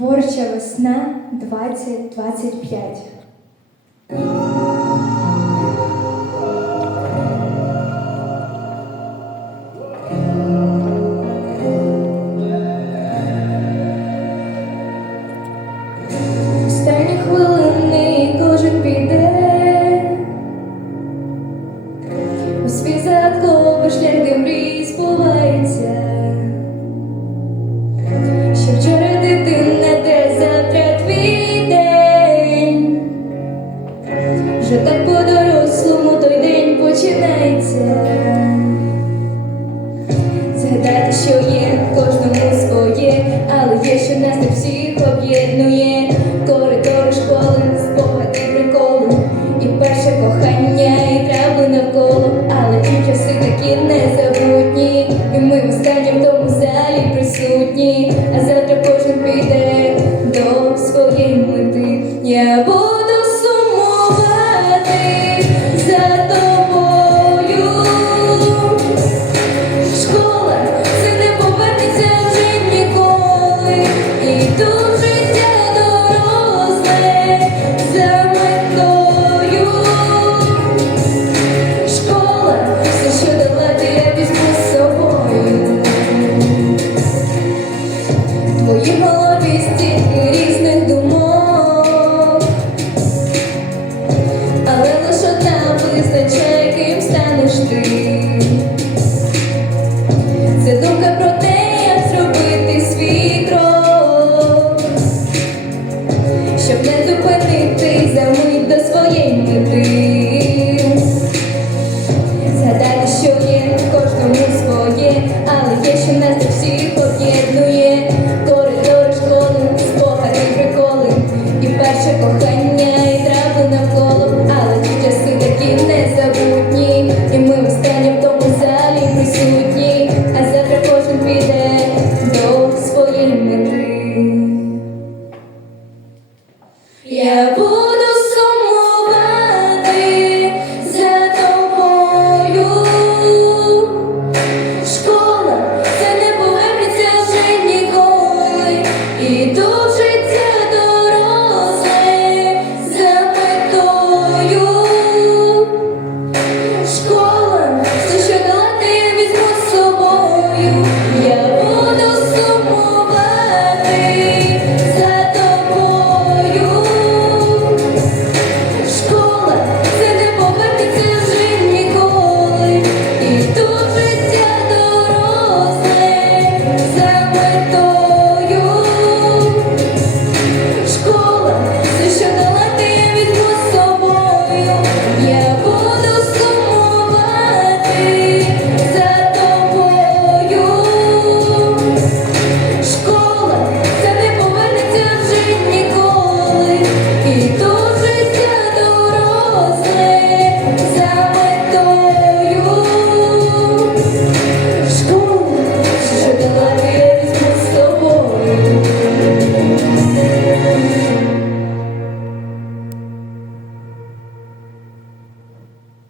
Творча весна 2025. що є, в кожному своє, але є, що нас не всіх об'єднує.